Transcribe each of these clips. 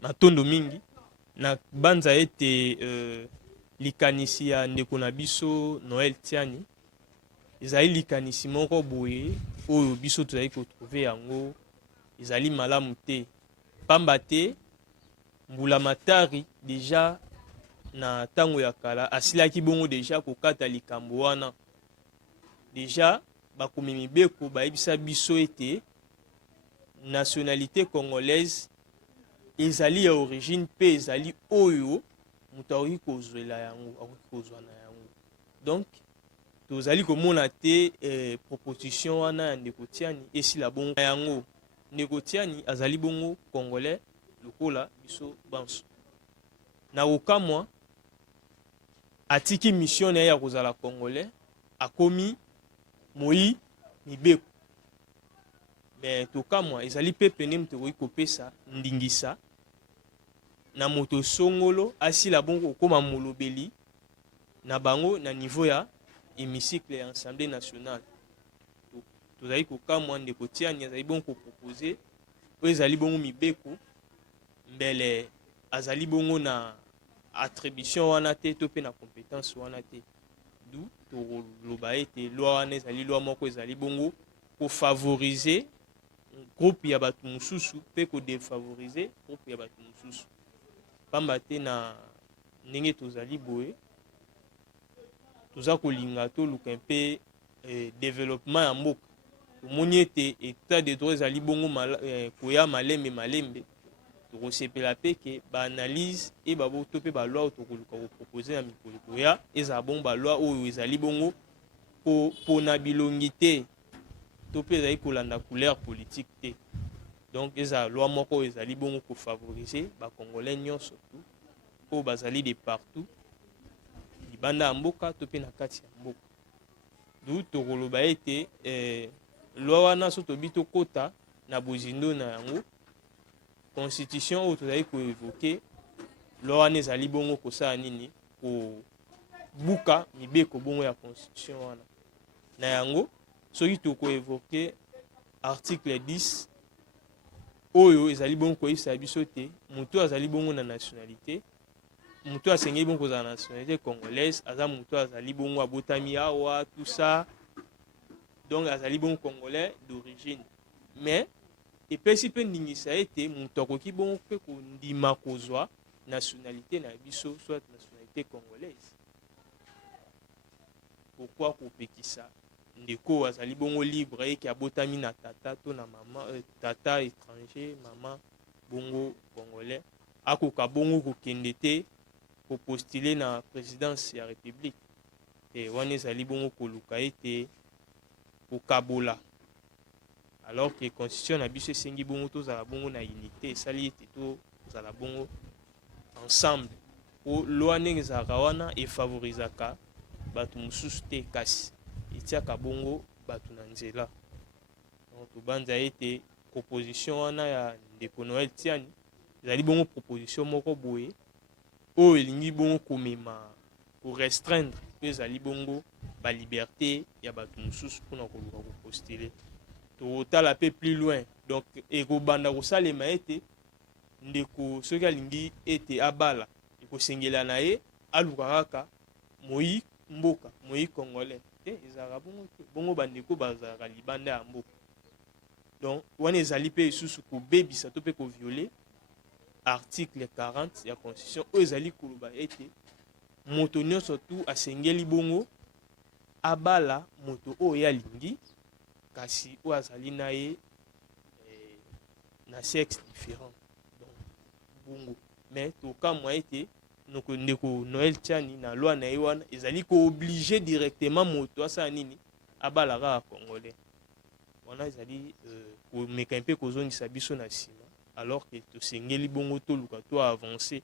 matondo mingi na banza ete likanisi ya ndeko na biso Noël Tiani ezali likanisi moko boye oyo biso tozali kotrouve yango ezali malamu te, pamba te mbula matari deja na tango ya kala asilaki bongo deja kokata likambo wana. Deja bakomi mibeko bayebisa biso ete nationalité congolaise ezali ya origine pe ezali oyo moto akoki kozwela yango, akoki kozwa na yango. Donc tozali komona te proposition wana ya ndeko Tiani esila bongo na yango. Ndeko Tiani azali bongo congolais lokola biso banso. Na okamwa atiki mission na ya kozala congolais akomi moi mibeko. Mais tokamwa ezali pe pene moto koki kopesa ndingisa na moto songolo asila bongo okoma molobeli na bango na niveau ya hémicycle ya Assemblée nationale. Tozali kokamwa ndeko Tiani azali bongo kopropose oyo ezali bongo mibeko mbele azali bongo na attribution wana te to pe na compétence wana te. Du toloba ete loi wana ezali loi moko ezali bongo ko favoriser groupe ya bato mususu pe ko défavoriser groupe ya bato mususu. Pamba te na ndenge tozali boye toza kolinga toluka mpe développement ya mboka. Tomoni ete état de droit ezali bongo koya malembe tokosepela pe ke baanalyse e baboto mpe baloi oyo tokoluka kopropose na mikolo koya ezala bongo baloi oyo ezali bongo mpona bilongi te to mpe ezali kolanda couleur politique te. Donc ezala loi moko oyo ezali bongo kofavoriser bacongolais nyonso tu oyo bazali de partout libanda ya mboka to mpe na kati ya mboka. Du tokoloba ete loi wana so tobi tokota na bozindo na yango constitution oyo tozali koevoke loi wana ezali bongo kosala nini kobuka mibeko bongo ya constitution wana. Na yango soki tokoevoke article 10 oyo ezali bongo koyebisa biso te moto azali bongo na nationalité, moto asengeli bongo kozala na nationalité congolaise aza moto azali bongo abotami awa tout ça, donc azali bongo congolais d'origine. Mais epesi mpe ndingisa ete moto akoki bongo mpe kondima kozwa nationalité na biso soit nationalité congolaise. Pourquoi kopekisa ndeko azali bongo libre eke abotami na tata to na mama tata étranger mama bongo congolais akoka bongo kokende te kopostule na présidence ya république te wana ezali bongo koluka ete kokabola. Alors que constitution na biso esengi bongo tozala bongo na unité esali ete tozala bongo ensemble po loi ndenge ezalaka wana efavorizaka bato mosusu te kasi etiaka bongo bato na nzela. Donc tobanza ete proposition wana ya ndeko Noël Tiani ezali bongo proposition moko boye oyo elingi bongo komema korestreindre mpe ezali bongo baliberté ya bato mosusu mpona koluka kopostule. Totala pe plus loin, donc ekobanda kosalema ete ndeko soki alingi ete abala ekosengela na ye aluka kaka moi mboka moi congolais te ezalaka bongo te bongo bandeko bazalaka libanda ya mboka. Donc wana ezali mpe lisusu kobebisa to mpe koviole article 40 ya constitution oyo ezali koloba ete moto nyonso tu asengeli bongo abala moto oyo ye alingi kasi oyo azali na ye na sexe différent. Donc bongo mais tokamwa ete ndeko Noël Tiani na loi na ye wana ezali kooblige directement moto asala nini abala kaka congolais. Wana ezali komeka mpe kozongisa biso na nsima alors que tosengeli bongo toluka to avancer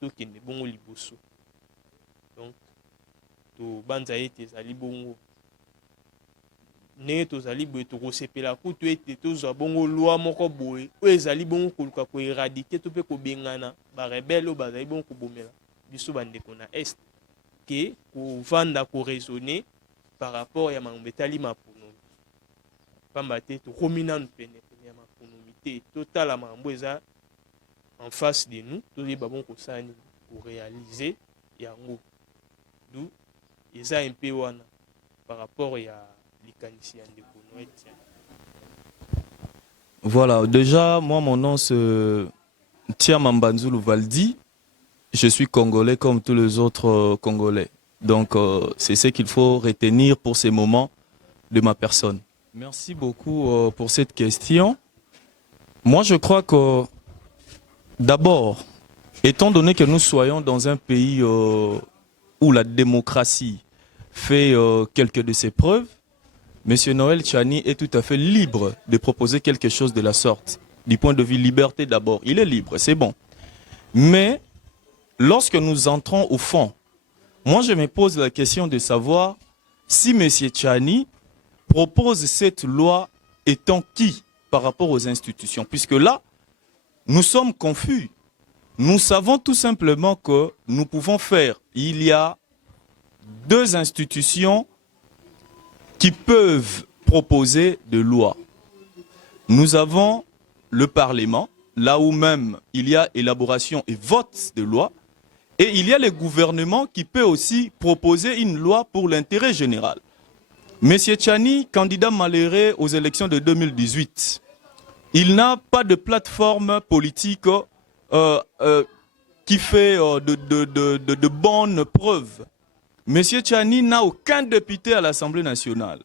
tokende bongo liboso. Donc tobanza ete ezali bongo ndenge tozali boye tokosepela kutu ete tozwa bongo loi moko boye oyo ezali bongo koluka koeradike to mpe kobengana barebele oyo bazali bongo kobomela biso bandeko na este ke kovanda koraisonne par rapport ya makambo etali maponomi. Pamba te tokomi nanu pene ya maponomi te totala makambo eza en face de nous, pour réaliser yango. D'où ils ont un peu par rapport à l'ikanisi de Noël. Voilà, déjà, moi, mon nom c'est Thiam Mbanzulu Valdi. Je suis congolais comme tous les autres Congolais. Donc, c'est ce qu'il faut retenir pour ces moments de ma personne. Merci beaucoup pour cette question. Moi, je crois que, d'abord, étant donné que nous soyons dans un pays où la démocratie fait quelques de ses preuves, M. Noël Tchani est tout à fait libre de proposer quelque chose de la sorte. Du point de vue liberté d'abord, il est libre, c'est bon. Mais, lorsque nous entrons au fond, moi je me pose la question de savoir si M. Tchani propose cette loi étant qui par rapport aux institutions. Puisque là, nous sommes confus. Nous savons tout simplement que nous pouvons faire. Il y a deux institutions qui peuvent proposer de lois. Nous avons le Parlement, là où même il y a élaboration et vote de lois. Et il y a le gouvernement qui peut aussi proposer une loi pour l'intérêt général. Monsieur Tchani, candidat malheureux aux élections de 2018, il n'a pas de plateforme politique qui fait de bonnes preuves. Monsieur Tchani n'a aucun député à l'Assemblée nationale.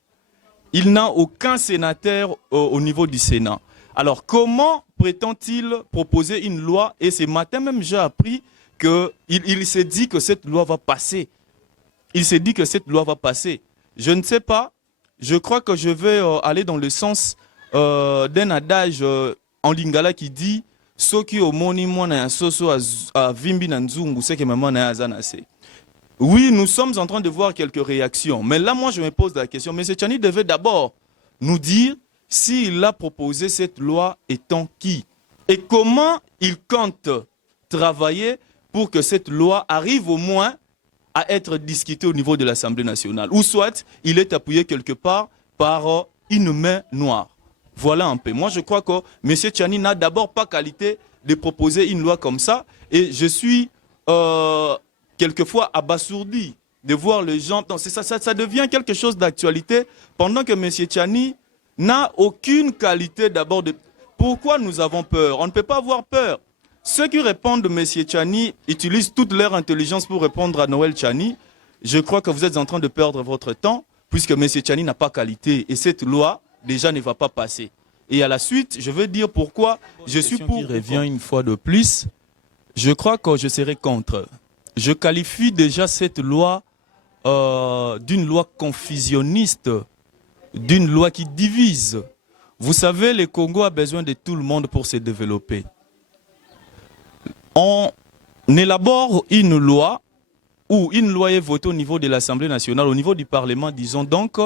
Il n'a aucun sénateur au niveau du Sénat. Alors comment prétend-il proposer une loi? Et ce matin même, j'ai appris qu'il s'est dit que cette loi va passer. Il s'est dit que cette loi va passer. Je ne sais pas. Je crois que je vais aller dans le sens d'un adage en lingala qui dit « Soki omoni mwana soso a vimbi na nzungu seke maman na azanase ». Oui, nous sommes en train de voir quelques réactions. Mais là, moi, je me pose la question. M. Tchani devait d'abord nous dire s'il a proposé cette loi étant qui et comment il compte travailler pour que cette loi arrive au moins à être discutée au niveau de l'Assemblée nationale. Ou soit, il est appuyé quelque part par une main noire. Voilà un peu. Moi, je crois que M. Tchani n'a d'abord pas qualité de proposer une loi comme ça. Et je suis quelquefois abasourdi de voir les gens. Ça devient quelque chose d'actualité pendant que M. Tchani n'a aucune qualité d'abord de... Pourquoi nous avons peur? On ne peut pas avoir peur. Ceux qui répondent de M. Tchani utilisent toute leur intelligence pour répondre à Noël Tchani. Je crois que vous êtes en train de perdre votre temps puisque M. Tchani n'a pas qualité et cette loi déjà ne va pas passer. Et à la suite, je vais dire pourquoi je suis pour... Qui revient une fois de plus, je crois que je serai contre. Je qualifie déjà cette loi d'une loi confusionniste, d'une loi qui divise. Vous savez, le Congo a besoin de tout le monde pour se développer. On élabore une loi ou une loi est votée au niveau de l'Assemblée nationale, au niveau du Parlement, disons donc,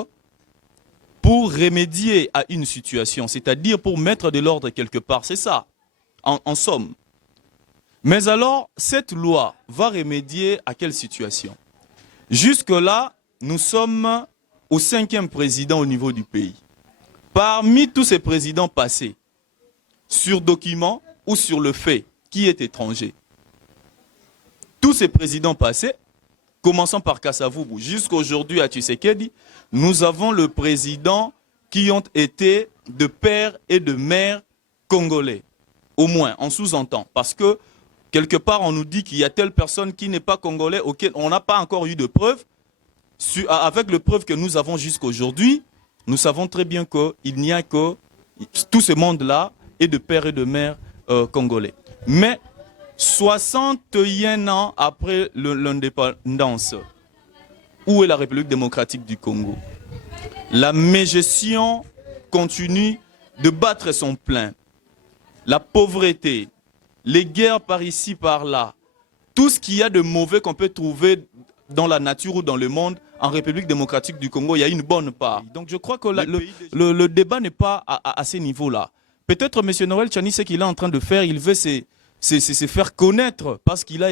pour remédier à une situation, c'est-à-dire pour mettre de l'ordre quelque part. C'est ça, en somme. Mais alors, cette loi va remédier à quelle situation? Jusque-là, nous sommes au 5e président au niveau du pays. Parmi tous ces présidents passés, sur document ou sur le fait, qui est étranger? Tous ces présidents passés, commençant par Kassavubu jusqu'à aujourd'hui à Tshisekedi, nous avons le président qui ont été de père et de mère congolais. Au moins, on sous-entend. Parce que quelque part, on nous dit qu'il y a telle personne qui n'est pas congolais, auquel on n'a pas encore eu de preuves. Avec les preuves que nous avons jusqu'à aujourd'hui, nous savons très bien qu'il n'y a que tout ce monde-là est de père et de mère congolais. Mais 61 ans après l'indépendance, où est la République démocratique du Congo? La mégestion continue de battre son plein. La pauvreté, les guerres par ici, par là, tout ce qu'il y a de mauvais qu'on peut trouver dans la nature ou dans le monde, en République démocratique du Congo, il y a une bonne part. Donc je crois que le débat n'est pas à ce niveau-là. Peut-être M. Noël Tchani, ce qu'il est en train de faire, il veut se faire connaître parce qu'il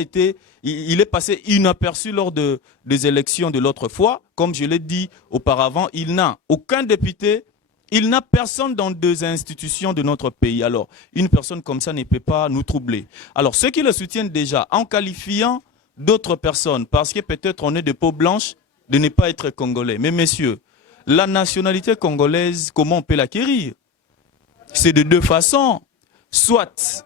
il est passé inaperçu lors des élections de l'autre fois. Comme je l'ai dit auparavant, il n'a aucun député Il n'a personne dans deux institutions de notre pays. Alors, une personne comme ça ne peut pas nous troubler. Alors, ceux qui le soutiennent déjà, en qualifiant d'autres personnes, parce que peut-être on est de peau blanche, de ne pas être congolais. Mais messieurs, la nationalité congolaise, comment on peut l'acquérir? C'est de deux façons. Soit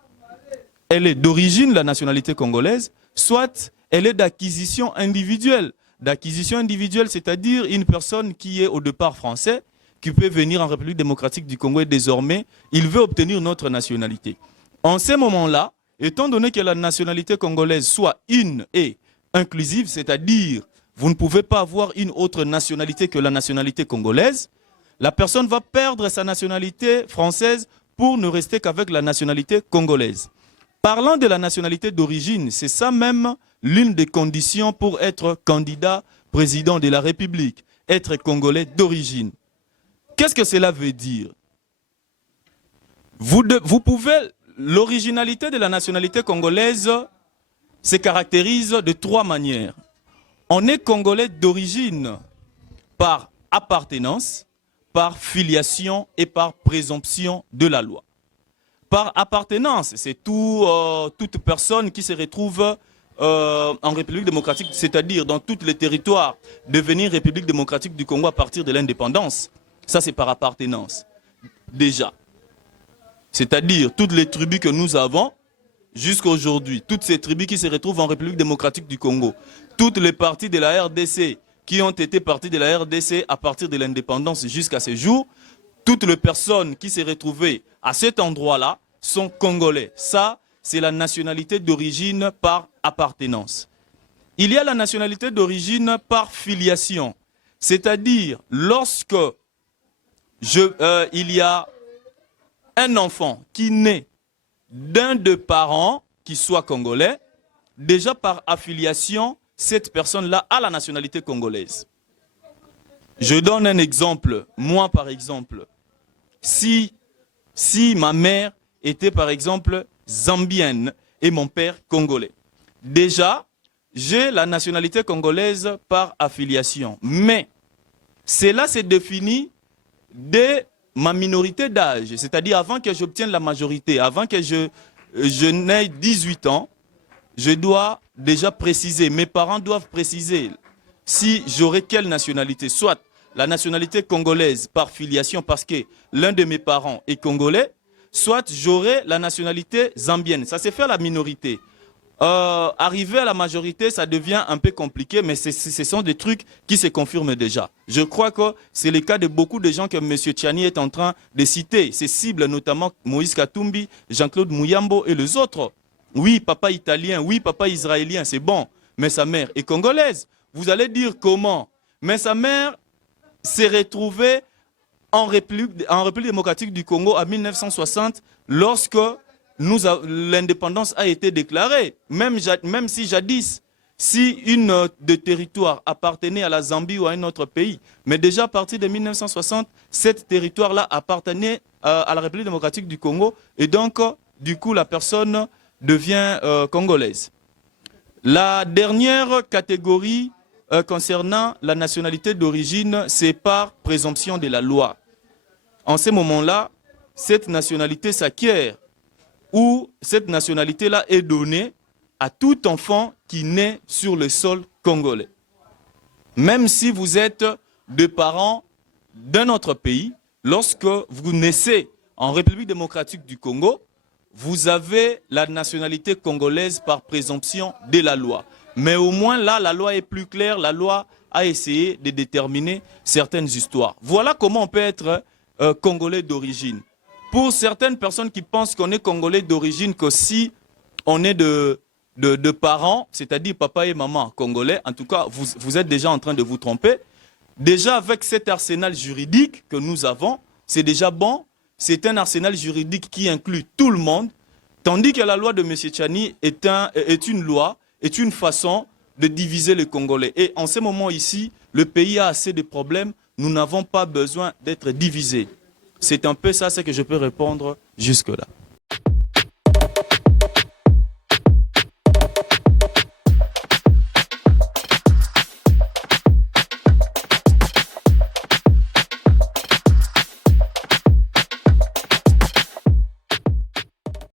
elle est d'origine, la nationalité congolaise, soit elle est d'acquisition individuelle. D'acquisition individuelle, c'est-à-dire une personne qui est au départ français, qui peut venir en République démocratique du Congo et désormais, il veut obtenir notre nationalité. En ces moments-là, étant donné que la nationalité congolaise soit une et inclusive, c'est-à-dire vous ne pouvez pas avoir une autre nationalité que la nationalité congolaise, la personne va perdre sa nationalité française pour ne rester qu'avec la nationalité congolaise. Parlant de la nationalité d'origine, c'est ça même l'une des conditions pour être candidat président de la République, être congolais d'origine. Qu'est-ce que cela veut dire? Vous pouvez, l'originalité de la nationalité congolaise se caractérise de trois manières. On est congolais d'origine par appartenance, par filiation et par présomption de la loi. Par appartenance, c'est toute personne qui se retrouve en République démocratique, c'est-à-dire dans tous les territoires, devenir République démocratique du Congo à partir de l'indépendance. Ça, c'est par appartenance, déjà. C'est-à-dire toutes les tribus que nous avons jusqu'à aujourd'hui, toutes ces tribus qui se retrouvent en République démocratique du Congo, toutes les parties de la RDC qui ont été parties de la RDC à partir de l'indépendance jusqu'à ce jour, toutes les personnes qui se retrouvaient à cet endroit-là sont congolais. Ça, c'est la nationalité d'origine par appartenance. Il y a la nationalité d'origine par filiation. C'est-à-dire, lorsque il y a un enfant qui naît d'un de parents qui soit congolais, déjà par affiliation, cette personne-là a la nationalité congolaise. Je donne un exemple. Moi, par exemple, si ma mère était, par exemple, zambienne et mon père congolais, déjà, j'ai la nationalité congolaise par affiliation. Mais cela s'est défini dès ma minorité d'âge, c'est-à-dire avant que j'obtienne la majorité, avant que je n'aie 18 ans, je dois déjà préciser, mes parents doivent préciser si j'aurai quelle nationalité, soit la nationalité congolaise par filiation parce que l'un de mes parents est congolais, soit j'aurai la nationalité zambienne. Ça s'est fait à la minorité. Arriver à la majorité, ça devient un peu compliqué, mais ce sont des trucs qui se confirment déjà. Je crois que c'est le cas de beaucoup de gens que M. Tchani est en train de citer. Ses cibles, notamment Moïse Katumbi, Jean-Claude Mouyambo et les autres. Oui, papa italien, oui, papa israélien, c'est bon, mais sa mère est congolaise. Vous allez dire comment? Mais sa mère s'est retrouvée en République démocratique du Congo en 1960 lorsque l'indépendance a été déclarée. Même si jadis, si une des territoires appartenait à la Zambie ou à un autre pays, mais déjà à partir de 1960, cet territoire-là appartenait à la République démocratique du Congo et donc, du coup, la personne devient congolaise. La dernière catégorie concernant la nationalité d'origine, c'est par présomption de la loi. En ce moment-là, cette nationalité s'acquiert ou cette nationalité-là est donnée à tout enfant qui naît sur le sol congolais. Même si vous êtes de parents d'un autre pays, lorsque vous naissez en République démocratique du Congo, vous avez la nationalité congolaise par présomption de la loi. Mais au moins là, la loi est plus claire, la loi a essayé de déterminer certaines histoires. Voilà comment on peut être congolais d'origine. Pour certaines personnes qui pensent qu'on est congolais d'origine, que si on est de parents, c'est-à-dire papa et maman congolais, en tout cas, vous êtes déjà en train de vous tromper. Déjà avec cet arsenal juridique que nous avons, c'est déjà bon. C'est un arsenal juridique qui inclut tout le monde, tandis que la loi de M. Tchani est une loi, est une façon de diviser les Congolais. Et en ce moment ici, le pays a assez de problèmes, nous n'avons pas besoin d'être divisés. C'est un peu ça ce que je peux répondre jusque-là.